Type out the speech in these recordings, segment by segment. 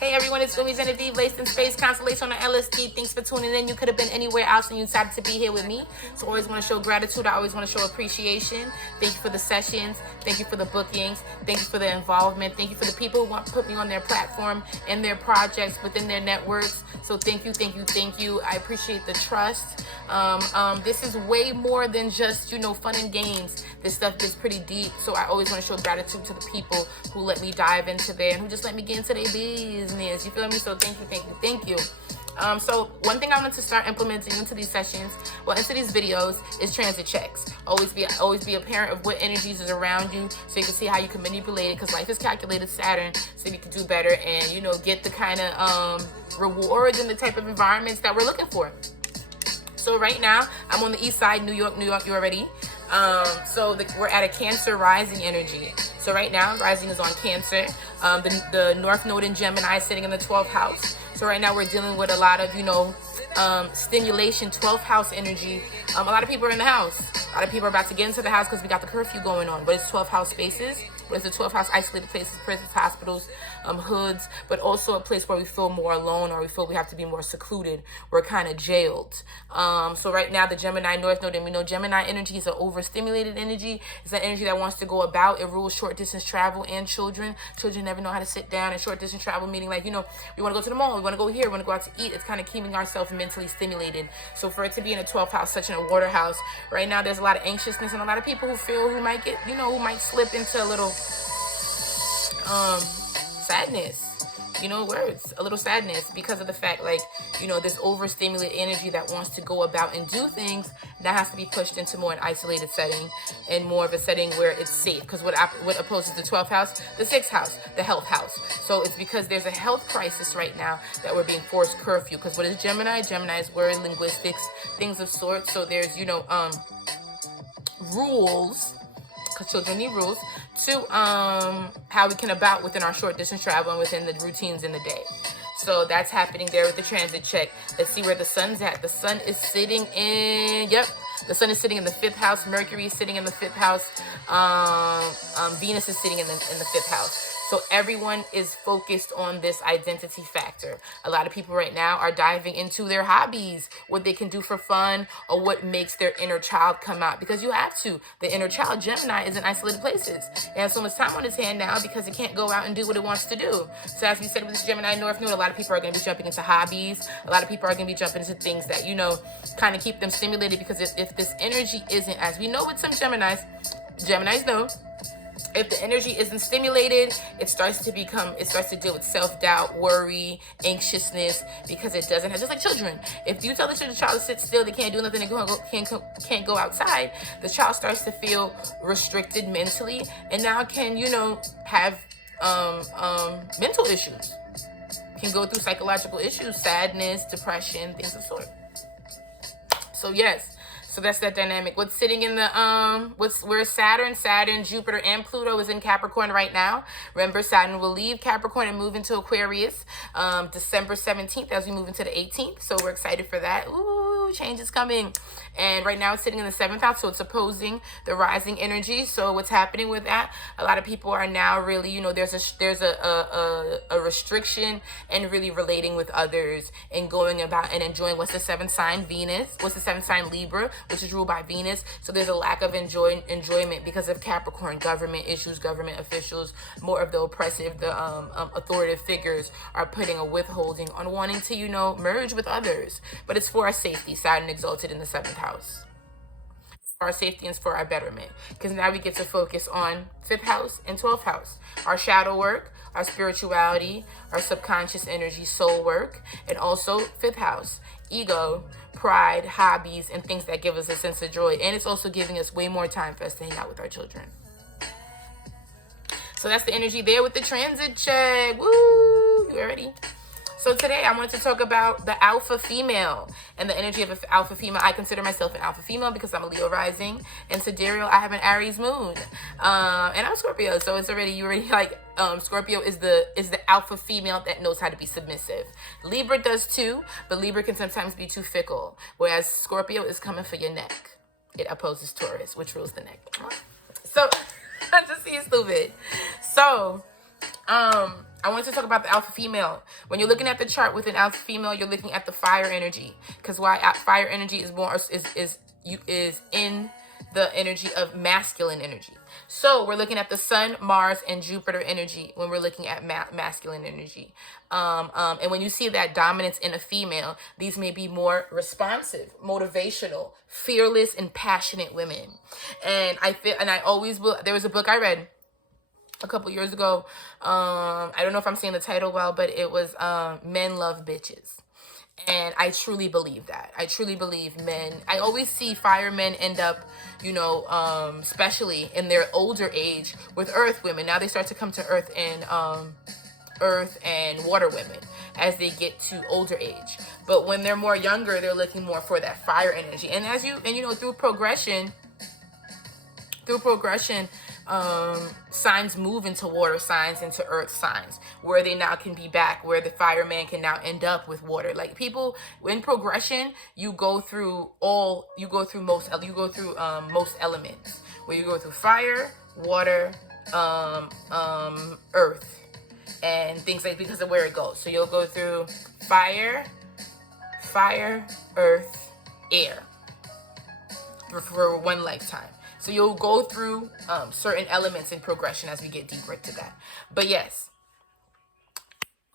Hey everyone, it's Umi Genevieve, laced in space, constellation on LSD. Thanks for tuning in. You could have been anywhere else and you decided to be here with me. So I always want to show gratitude. I always want to show appreciation. Thank you for the sessions. Thank you for the bookings. Thank you for the involvement. Thank you for the people who want to put me on their platform and their projects within their networks. So thank you, thank you, thank you. I appreciate the trust. This is way more than just, fun and games. This stuff gets pretty deep. So I always want to show gratitude to the people who let me dive into there and who just let me get into their business. You feel me? So thank you, thank you, thank you. So one thing I want to start implementing into these sessions, into these videos, is transit checks. Always be a parent of what energies is around you, so you can see how you can manipulate it. Because life is calculated Saturn, so you can do better and get the kind of rewards and the type of environments that we're looking for. So right now I'm on the east side, New York. You already. We're at a Cancer rising energy. So right now, rising is on Cancer. The North Node in Gemini is sitting in the 12th house. So right now we're dealing with a lot of, stimulation, 12th house energy. A lot of people are in the house. A lot of people are about to get into the house because we got the curfew going on. But it's 12th house spaces. But it's the 12th house isolated places, prisons, hospitals, hoods, but also a place where we feel more alone or we feel we have to be more secluded. We're kind of jailed. So right now, the Gemini North Node, and we know Gemini energy is an overstimulated energy. It's an energy that wants to go about. It rules short distance travel and children. Children never know how to sit down. And short distance travel, meaning we want to go to the mall, we want to go here, we want to go out to eat. It's kind of keeping ourselves mentally stimulated. So for it to be in a 12th house, such in a water house, right now there's a lot of anxiousness and a lot of people who might get, who might slip into a little sadness, words, a little sadness because of the fact, this overstimulated energy that wants to go about and do things that has to be pushed into more an isolated setting and more of a setting where it's safe. Because what opposes the 12th house, the 6th house, the health house. So it's because there's a health crisis right now that we're being forced curfew. Because what is Gemini? Gemini is word, linguistics, things of sorts. So there's, rules, because children need rules, to how we can about within our short distance travel and within the routines in the day. So that's happening there with the transit check. Let's see where the sun's at. The sun is sitting in, the sun is sitting in the 5th house. Mercury is sitting in the 5th house. Venus is sitting in the 5th house. So everyone is focused on this identity factor. A lot of people right now are diving into their hobbies, what they can do for fun, or what makes their inner child come out. Because you have to. The inner child, Gemini, is in isolated places. It has so much time on its hand now because it can't go out and do what it wants to do. So as we said with this Gemini North Node, a lot of people are going to be jumping into hobbies. A lot of people are going to be jumping into things that, kind of keep them stimulated. Because if this energy isn't, as we know with some Geminis know, if the energy isn't stimulated, it starts to deal with self-doubt, worry, anxiousness, because it doesn't have, just like children. If you tell the child to sit still, they can't do nothing, they can't go outside, the child starts to feel restricted mentally, and now can, have mental issues, can go through psychological issues, sadness, depression, things of sort. So yes. So that's that dynamic. What's sitting in the, where Saturn, Jupiter, and Pluto is in Capricorn right now. Remember, Saturn will leave Capricorn and move into Aquarius December 17th as we move into the 18th. So we're excited for that. Ooh, change is coming. And right now it's sitting in the 7th house, so it's opposing the rising energy. So what's happening with that? A lot of people are now really, there's a restriction and really relating with others and going about and enjoying. What's the 7th sign? Venus. What's the 7th sign? Libra, which is ruled by Venus. So there's a lack of enjoyment because of Capricorn. Government issues, government officials, more of the oppressive, the authoritative figures are putting a withholding on wanting to, merge with others. But it's for our safety. Saturn exalted in the 7th house. For our safety and for our betterment. Because now we get to focus on 5th house and 12th house. Our shadow work, our spirituality, our subconscious energy, soul work, and also 5th house. Ego, pride, hobbies, and things that give us a sense of joy. And it's also giving us way more time for us to hang out with our children. So that's the energy there with the transit check. Woo! You ready? So today I wanted to talk about the alpha female and the energy of an alpha female. I consider myself an alpha female because I'm a Leo rising. And sidereal, I have an Aries moon. And I'm Scorpio, so it's already, Scorpio is the alpha female that knows how to be submissive. Libra does too, but Libra can sometimes be too fickle. Whereas Scorpio is coming for your neck. It opposes Taurus, which rules the neck. So, I just see you stupid. So, I wanted to talk about the alpha female. When you're looking at the chart with an alpha female, you're looking at the fire energy. Because why fire energy is more is in the energy of masculine energy. So we're looking at the Sun, Mars, and Jupiter energy when we're looking at masculine energy. And when you see that dominance in a female, these may be more responsive, motivational, fearless, and passionate women. And I always will. There was a book I read a couple years ago. I don't know if I'm saying the title well, but it was Men Love Bitches. And I truly believe that. I truly believe men. I always see firemen end up, especially in their older age, with earth women. Now they start to come to earth and water women as they get to older age. But when they're more younger, they're looking more for that fire energy. And through progression, signs move into water signs, into earth signs, where they now can be back, where the fireman can now end up with water. Like people in progression, you go through most elements, where you go through fire, water, earth, and things like, because of where it goes. So you'll go through fire, earth, air for one lifetime. So you'll go through certain elements in progression as we get deeper into that. But yes,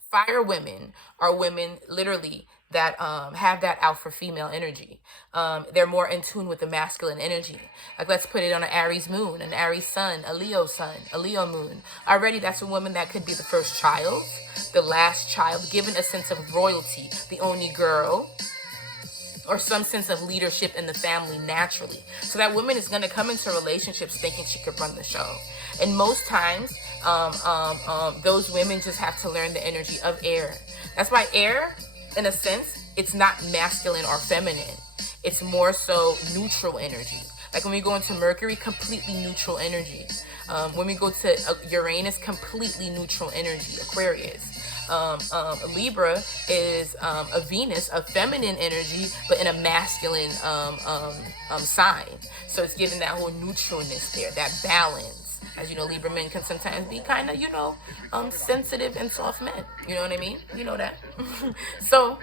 fire women are women literally that have that alpha female energy. They're more in tune with the masculine energy. Like, let's put it on an Aries moon, an Aries sun, a Leo moon. Already that's a woman that could be the first child, the last child, given a sense of royalty, the only girl, or some sense of leadership in the family naturally. So that woman is going to come into relationships thinking she could run the show. And most times, those women just have to learn the energy of air. That's why air, in a sense, it's not masculine or feminine. It's more so neutral energy. Like when we go into Mercury, completely neutral energy. When we go to Uranus, completely neutral energy. Aquarius. Libra is a Venus, a feminine energy, but in a masculine sign. So it's giving that whole neutralness there, that balance. As you know, Libra men can sometimes be kind of, sensitive and soft men. You know what I mean? You know that. So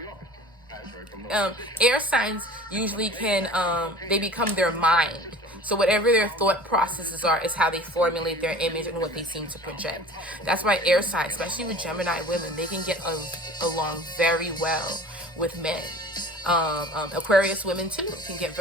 air signs usually they become their mind. So whatever their thought processes are is how they formulate their image and what they seem to project. That's why air signs, especially with Gemini women, they can get along very well with men. Aquarius women too can get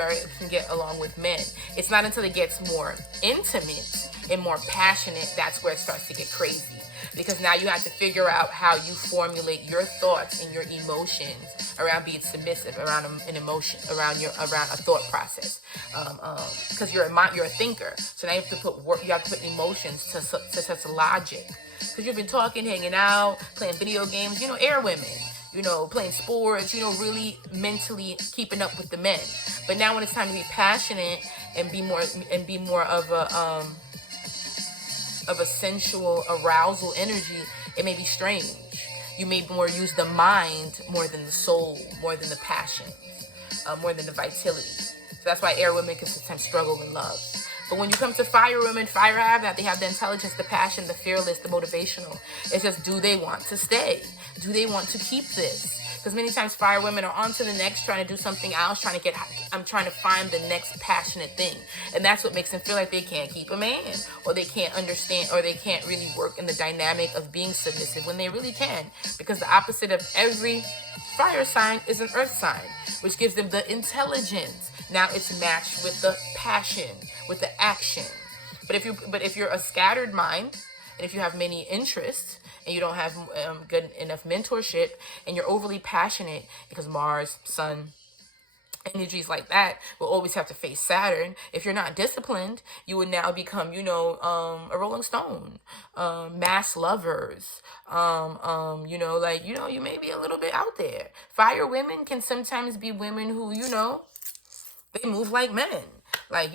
along with men. It's not until it gets more intimate and more passionate that's where it starts to get crazy. Because now you have to figure out how you formulate your thoughts and your emotions around being submissive, around an emotion, around a thought process. Because you're a thinker, so now you have to put emotions to such logic. Because you've been talking, hanging out, playing video games, air women, playing sports, really mentally keeping up with the men. But now when it's time to be passionate and be more of a sensual arousal energy, it may be strange. You may more use the mind more than the soul, more than the passion, more than the vitality. So that's why air women can sometimes struggle in love. But when you come to fire women, fire have that. They have the intelligence, the passion, the fearless, the motivational. It's just, do they want to stay? Do they want to keep this? Because many times fire women are on to the next, trying to do something else, trying to find the next passionate thing. And that's what makes them feel like they can't keep a man, or they can't understand, or they can't really work in the dynamic of being submissive when they really can. Because the opposite of every fire sign is an earth sign, which gives them the intelligence. Now it's matched with the passion, with the action. But if you're a scattered mind, and if you have many interests, and you don't have good enough mentorship, and you're overly passionate, because Mars, Sun, energies like that will always have to face Saturn. If you're not disciplined, you would now become, a Rolling Stone, mass lovers, you may be a little bit out there. Fire women can sometimes be women who, they move like men. They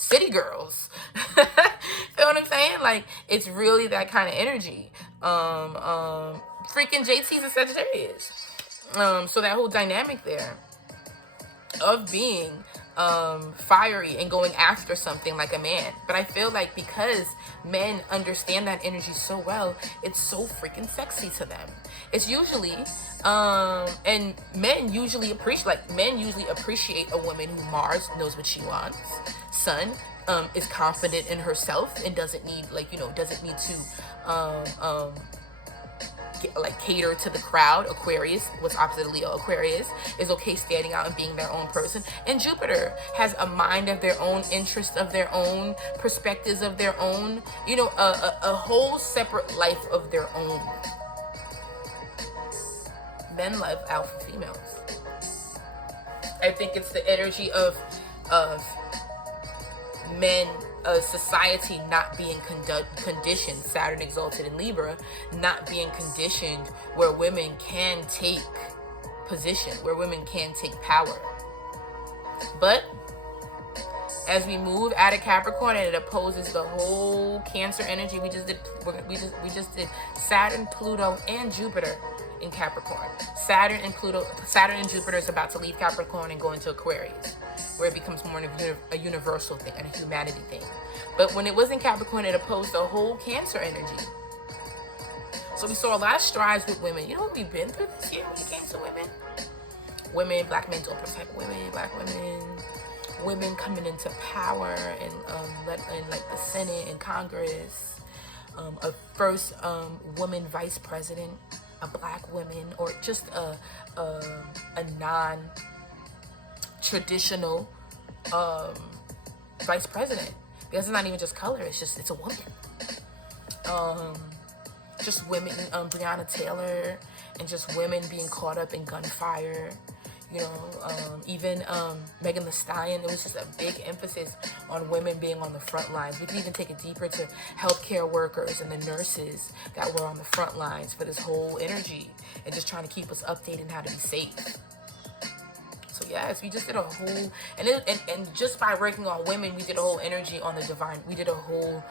city girls. Feel what I'm saying? Like, it's really that kind of energy. Freaking JT's a Sagittarius. So that whole dynamic there of being fiery and going after something like a man. But I feel like because men understand that energy so well, it's so freaking sexy to them. It's usually and men usually appreciate a woman who Mars knows what she wants, Sun is confident in herself and doesn't need to cater to the crowd. Aquarius, what's opposite of Leo, Aquarius is okay standing out and being their own person. And Jupiter has a mind of their own, interests of their own, perspectives of their own, a whole separate life of their own. Men love alpha females. I think it's the energy of men, society not being conditioned, Saturn exalted in Libra, not being conditioned where women can take position, where women can take power. But as we move out of Capricorn and it opposes the whole Cancer energy, we just did Saturn, Pluto, and Jupiter in Capricorn. Saturn and Jupiter is about to leave Capricorn and go into Aquarius, where it becomes more of a universal thing and a humanity thing. But when it was in Capricorn, it opposed the whole Cancer energy. So we saw a lot of strides with women. You know what we've been through this year when it came to women? Women, black men don't protect women, black women coming into power and like the Senate and Congress, a first woman vice president, a black woman, or just a non-traditional vice president, because it's not even just color, it's a woman. Just women, Breonna Taylor, and just women being caught up in gunfire. Even Megan Thee Stallion. It was just a big emphasis on women being on the front lines. We can even take it deeper to healthcare workers and the nurses that were on the front lines for this whole energy and just trying to keep us updated on how to be safe. So yes, we just did a whole, and just by working on women, we did a whole energy on the divine. We did a whole,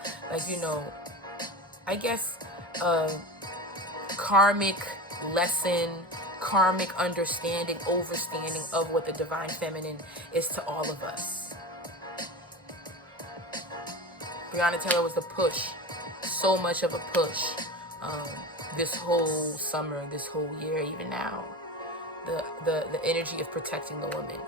I guess, karmic lesson, karmic understanding, overstanding of what the divine feminine is to all of us. Breonna Taylor was the push, so much of a push, this whole summer, this whole year, even now. The energy of protecting the woman,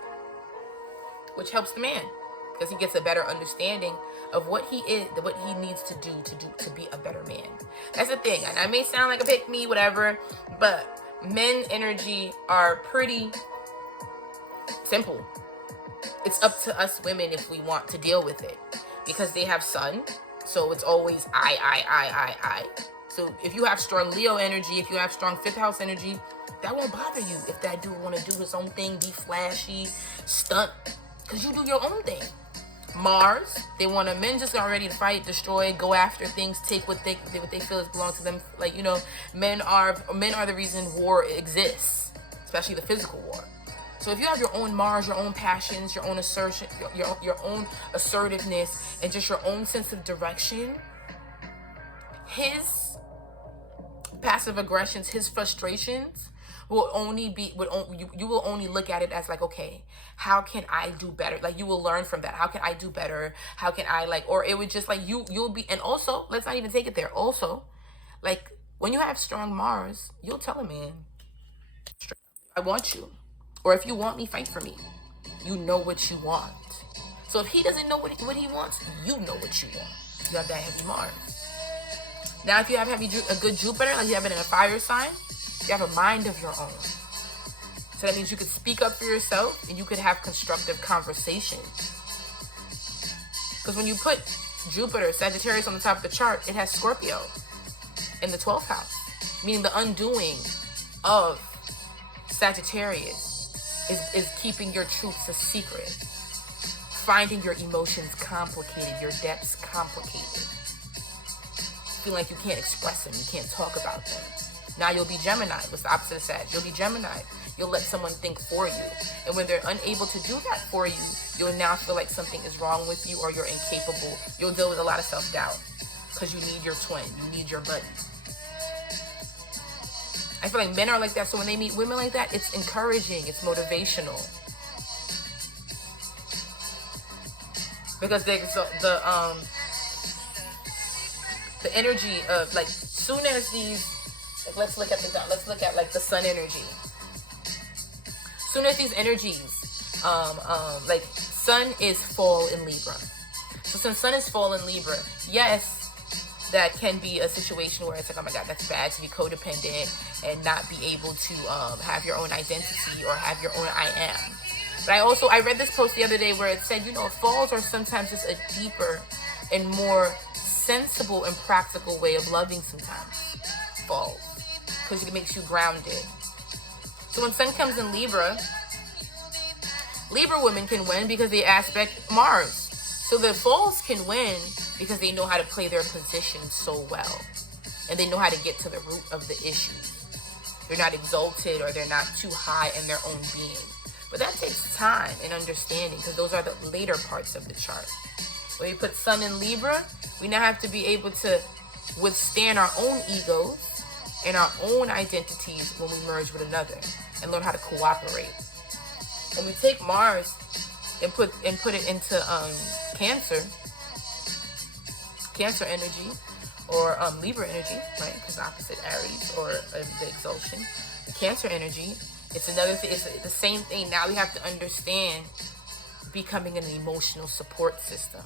which helps the man, because he gets a better understanding of what he is, what he needs to do to be a better man. That's the thing. And I may sound like a pick me, whatever, but men energy are pretty simple. It's up to us women if we want to deal with it, because they have sun, so it's always I. So if you have strong Leo energy, if you have strong 5th house energy, that won't bother you if that dude want to do his own thing, be flashy, stunt, because you do your own thing. Mars, men just are ready to fight, destroy, go after things, take what they feel belongs to them. Men are the reason war exists, especially the physical war. So if you have your own Mars, your own passions, your own assertion, your own assertiveness, and just your own sense of direction, his passive aggressions, his frustrations will only be, you will only look at it as like, okay, how can I do better? Like, you will learn from that. How can I do better? How can I or it would just you'll be, and also, let's not even take it there. Also, when you have strong Mars, you'll tell a man, I want you. Or if you want me, fight for me. You know what you want. So if he doesn't know what he wants, you know what you want. You have that heavy Mars. Now, if you have a good Jupiter, like you have it in a fire sign, you have a mind of your own. So that means you could speak up for yourself and you could have constructive conversations. Because when you put Jupiter, Sagittarius on the top of the chart, it has Scorpio in the 12th house, meaning the undoing of Sagittarius is keeping your truths a secret, finding your emotions complicated, your depths complicated. Feel like you can't express them, you can't talk about them. Now you'll be Gemini. What's the opposite of Sag? You'll be Gemini. You'll let someone think for you. And when they're unable to do that for you, you'll now feel like something is wrong with you or you're incapable. You'll deal with a lot of self-doubt because you need your twin. You need your buddy. I feel like men are like that. So when they meet women like that, it's encouraging. It's motivational. because the energy of, like, soon as these, like, let's look at like the sun energy. Soon as these energies, like, sun is fall in Libra. So since sun is fall in Libra, yes, that can be a situation where it's like, oh my God, that's bad to be codependent and not be able to have your own identity or have your own I am. But I read this post the other day where it said, falls are sometimes just a deeper and more sensible and practical way of loving sometimes. Falls. Because it makes you grounded. So when sun comes in Libra women can win because they aspect Mars. So the falls can win because they know how to play their position so well. And they know how to get to the root of the issue. They're not exalted or they're not too high in their own being. But that takes time and understanding because those are the later parts of the chart. When we put sun in Libra, we now have to be able to withstand our own egos and our own identities when we merge with another and learn how to cooperate. When we take Mars and put it into Cancer energy, or Libra energy, right? Because opposite Aries, or the exaltation. The Cancer energy, it's another thing. It's the same thing. Now we have to understand becoming an emotional support system.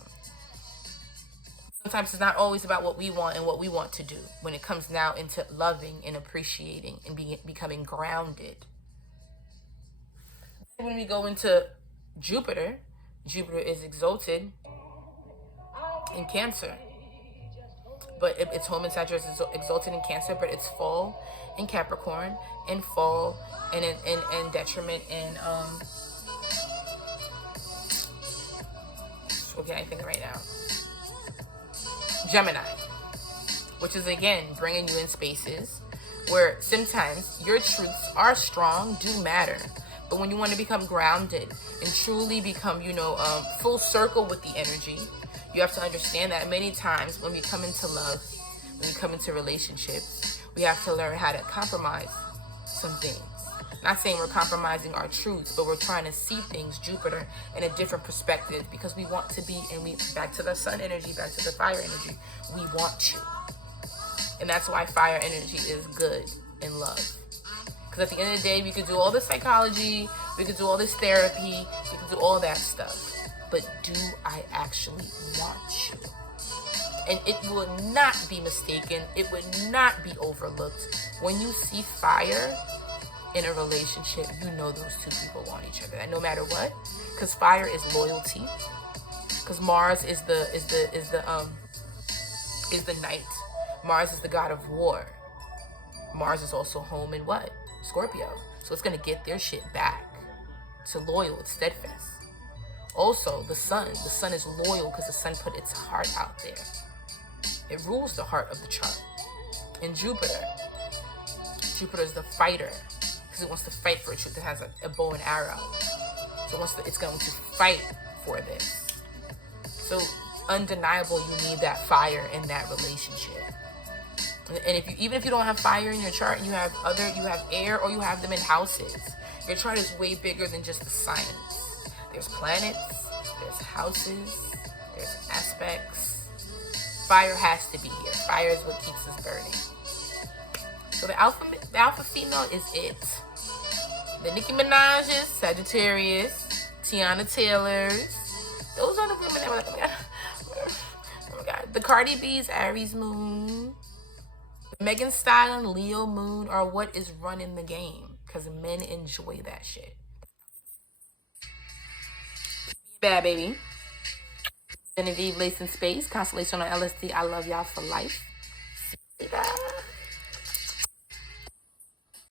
Sometimes it's not always about what we want and what we want to do when it comes now into loving and appreciating and becoming grounded. When we go into Jupiter is exalted in Cancer. But its home in Sagittarius is exalted in Cancer, but it's fall in Capricorn and fall and detriment in what can I think right now? Gemini, which is again bringing you in spaces where sometimes your truths are strong, do matter. But when you want to become grounded and truly become, full circle with the energy, you have to understand that many times when we come into love, when we come into relationships, we have to learn how to compromise some things. Not saying we're compromising our truths, but we're trying to see things, Jupiter, in a different perspective because we want to be, back to the sun energy, back to the fire energy, we want to. And that's why fire energy is good in love. Because at the end of the day, we could do all this psychology, we could do all this therapy, we could do all that stuff. But do I actually want you? And it will not be mistaken. It would not be overlooked. When you see fire in a relationship, you know those two people want each other. And no matter what, because fire is loyalty. Because Mars is the night. Mars is the god of war. Mars is also home in what? Scorpio. So it's gonna get their shit back. It's loyal. It's steadfast. Also, the sun is loyal because the sun put its heart out there. It rules the heart of the chart. And Jupiter is the fighter because it wants to fight for truth. It has a bow and arrow. So it's going to fight for this. So undeniable, you need that fire in that relationship. And even if you don't have fire in your chart and you have air or you have them in houses, your chart is way bigger than just the signs. There's planets, there's houses, there's aspects. Fire has to be here. Fire is what keeps us burning. So the alpha female is it. The Nicki Minaj's, Sagittarius, Tiana Taylor's. Those are the women that were like, oh my God. The Cardi B's, Aries moon. The Megan Stallion, Leo moon are what is running the game. Because men enjoy that shit. Bad baby. Genevieve Lace in Space. Constellation on LSD. I love y'all for life. See you guys.